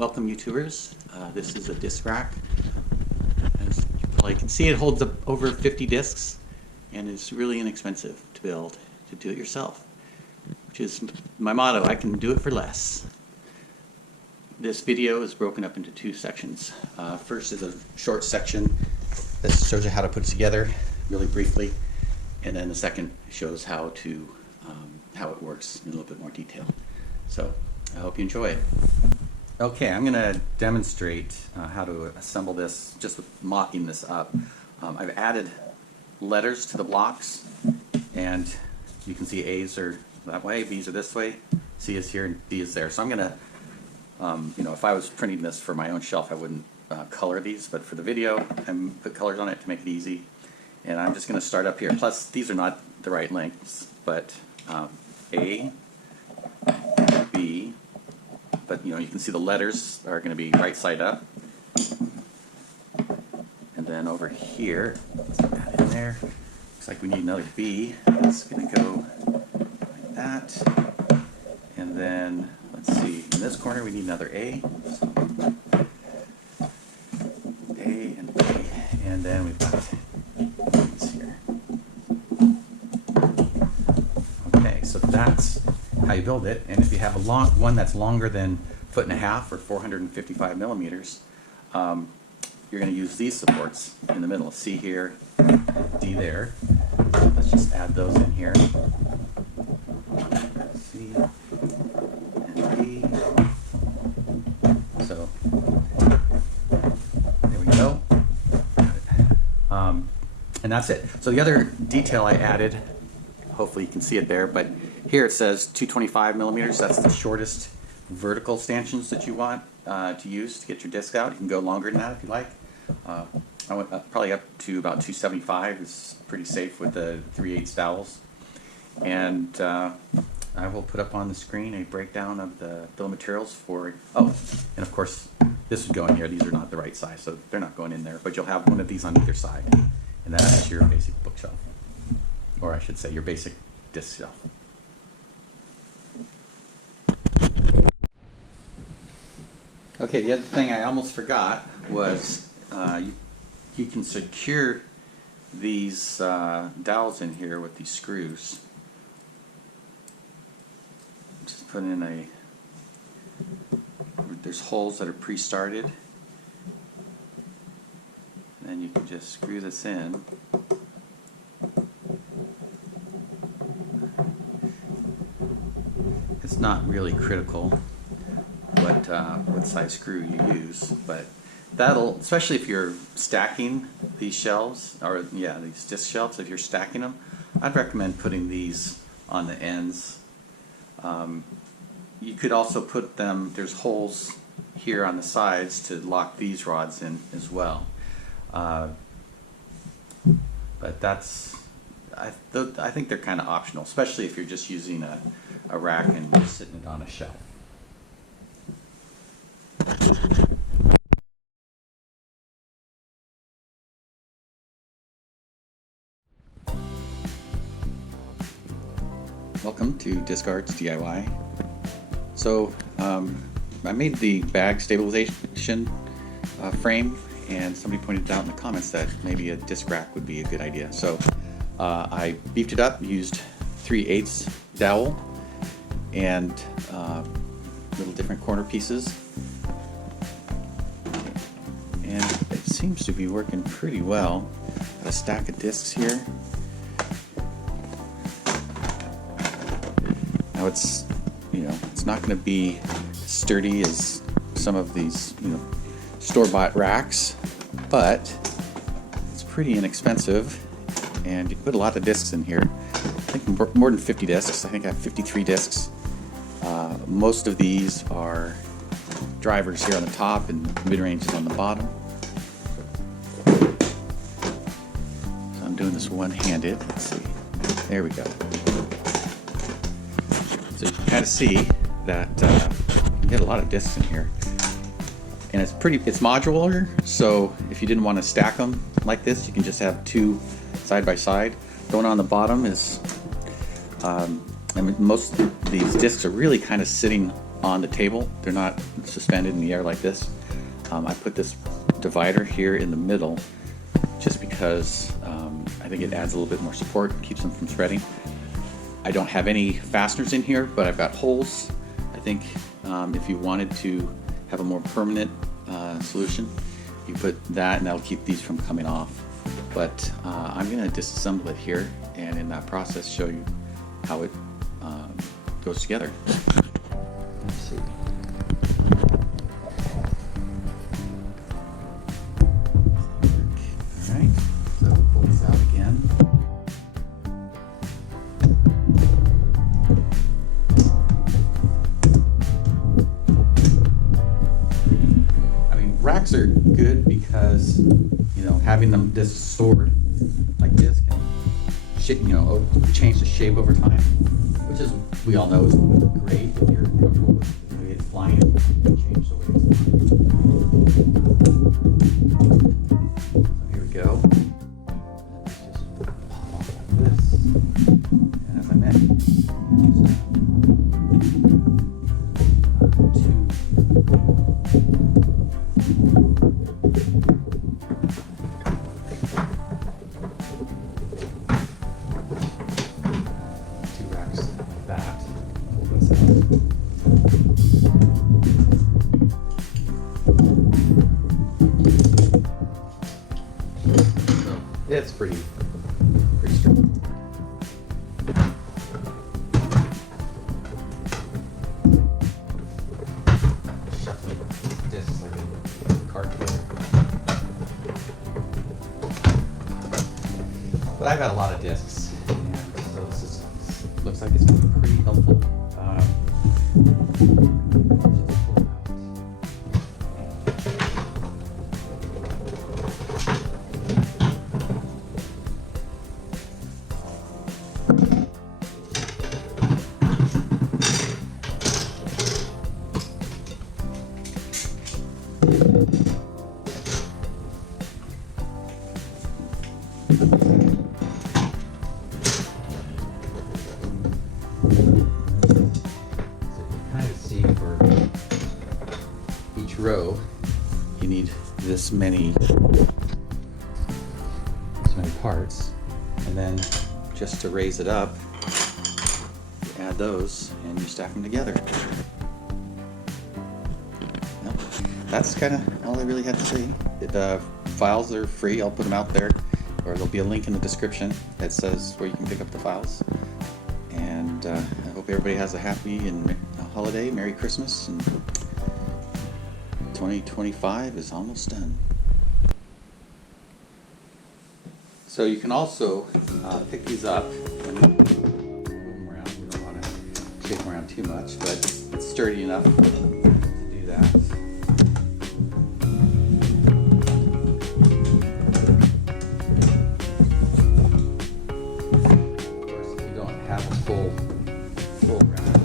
Welcome YouTubers. This is a disc rack. As you probably can see, it holds up over 50 discs and is really inexpensive to build, to do it yourself, which is my motto: I can do it for less. This video is broken up into two sections. First is a short section that shows you how to put it together really briefly, and then the second shows how it works in a little bit more detail. So I hope you enjoy it. Okay, I'm going to demonstrate how to assemble this just with mocking this up. I've added letters to the blocks, and you can see A's are that way, B's are this way, C is here, and D is there. So I'm going to, if I was printing this for my own shelf, I wouldn't color these, but for the video, I put colors on it to make it easy. And I'm just going to start up here. Plus, these are not the right lengths, but A, B, but you can see the letters are going to be right side up. And then over here, let's put that in there. Looks like we need another B. It's going to go like that. And then, let's see, in this corner we need another A. So, A and A. And then we've got these here. Okay, so that's how you build it. And if you have a one that's longer than 1.5 feet or 455 millimeters, you're going to use these supports in the middle. C here, D there. Let's just add those in here. C and D. So there we go. And that's it. So the other detail I added, hopefully you can see it there, but here it says 225 millimeters. That's the shortest vertical stanchions that you want to use to get your disc out. You can go longer than that if you like. I went probably up to about 275. It's pretty safe with the 3/8 dowels. And I will put up on the screen a breakdown of the bill of materials for, and of course this would go in here. These are not the right size, so they're not going in there, but you'll have one of these on either side. And that's your basic bookshelf, or I should say your basic disc shelf. Okay, the other thing I almost forgot was you can secure these dowels in here with these screws. Just put in there's holes that are pre-started. And you can just screw this in. It's not really critical what size screw you use, but that'll, especially if you're stacking these shelves, or these disc shelves, if you're stacking them, I'd recommend putting these on the ends. You could also put them, there's holes here on the sides to lock these rods in as well. But that's, I think they're kind of optional, especially if you're just using a rack and you're sitting it on a shelf. Welcome to Disc Arts DIY. So I made the bag stabilization frame, and somebody pointed out in the comments that maybe a disc rack would be a good idea. So I beefed it up, used 3/8 dowel and little different corner pieces, and it seems to be working pretty well. Got a stack of discs here. Now it's not going to be sturdy as some of these store-bought racks, but it's pretty inexpensive, and you put a lot of discs in here. I think more than 50 discs. I think I have 53 discs. Most of these are drivers here on the top and mid-range is on the bottom. So I'm doing this one-handed. Let's see. There we go. So you can kind of see that you get a lot of discs in here. And it's modular, so if you didn't want to stack them like this, you can just have two side by side. The one on the bottom is, most of these discs are really kind of sitting on the table. They're not suspended in the air like this. I put this divider here in the middle just because I think it adds a little bit more support, keeps them from spreading. I don't have any fasteners in here, but I've got holes. I think if you wanted to have a more permanent solution, you put that and that'll keep these from coming off. But I'm going to disassemble it here, and in that process show you how it goes together. Let's see. All right, so we'll pull this out again. I mean, racks are good because, you know, having them just stored like this can, change the shape over time, which is, we all know, is great if you're comfortable with the way it's flying. You can change the way it's flying. So here we go. Just pop off like this. And as I mentioned, two racks like that. So it's pretty straightforward. Discs like a cardboard. But I've got a lot of discs, and so this looks like it's going to be pretty helpful. Row, you need this many parts, and then just to raise it up, you add those and you stack them together. Well, that's kind of all I really had to say. The files are free. I'll put them out there, or there'll be a link in the description that says where you can pick up the files. And I hope everybody has a happy and holiday, Merry Christmas, and 2025 is almost done. So you can also pick these up and move them around. We don't want to shake them around too much, but it's sturdy enough to do that. Of course, if you don't have a full rack,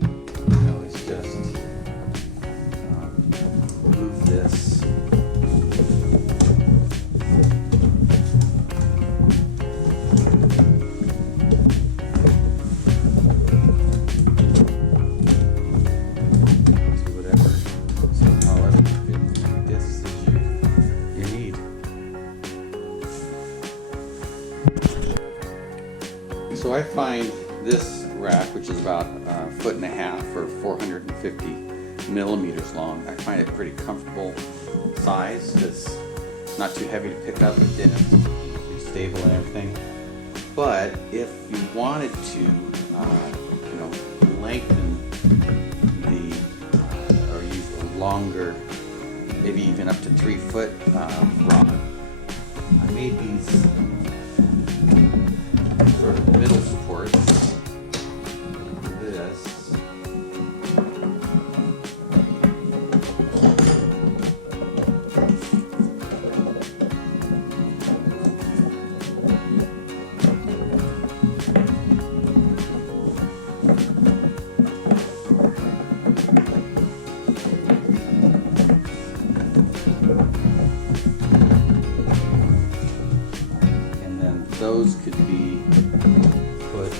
you can always just move this. To whatever, so however big discs you need. So I find this rack, which is about a foot and a half or 450 millimeters long, I find it pretty comfortable size. It's not too heavy to pick up, but then it's pretty stable and everything. But if you wanted to, lengthen the or use a longer, maybe even up to 3 foot rod, I made these sort of middle supports. This. Those could be put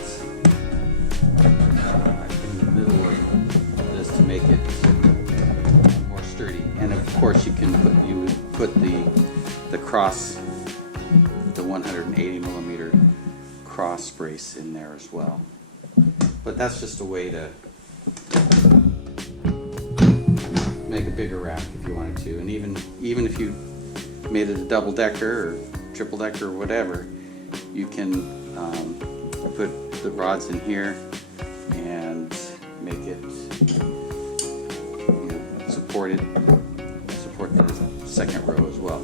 in the middle of this to make course you would put the cross, the 180 millimeter cross brace in there as well. But that's just a way to make a bigger rack if you wanted to. And even if you made it a double decker or triple decker or whatever, you can put the rods in here and make it, support the second row as well.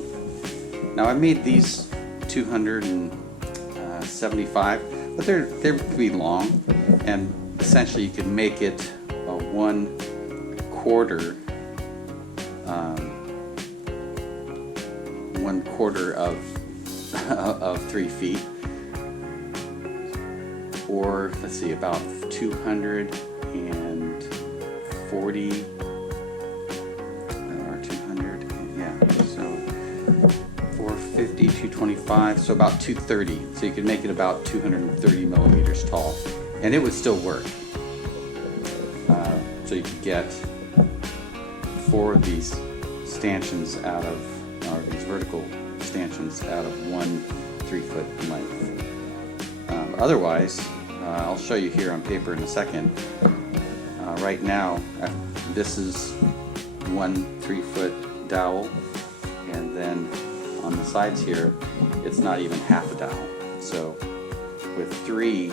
Now I made these 275, but they could be long, and essentially you could make it a 1/4 of 3 feet, or let's see, about 240 or 200, yeah, so 450, 225, so about 230. So you could make it about 230 millimeters tall, and it would still work. So you could get 4 of these stanchions out of, or these vertical stanchions out of 1 3-foot length. Otherwise, I'll show you here on paper in a second. Right now, this is 1 3-foot dowel, and then on the sides here, it's not even half a dowel. So with three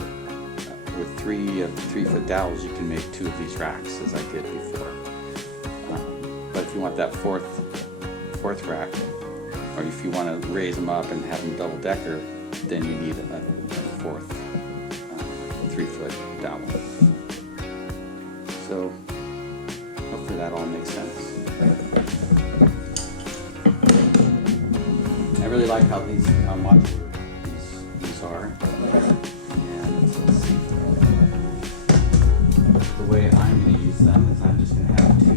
3-foot dowels, you can make 2 of these racks, as I did before. But if you want that fourth rack, or if you want to raise them up and have them double decker, then you need a 4th 3-foot dowel. So hopefully that all makes sense. I really like how modular these are. And let's see. The way I'm going to use them is I'm just going to have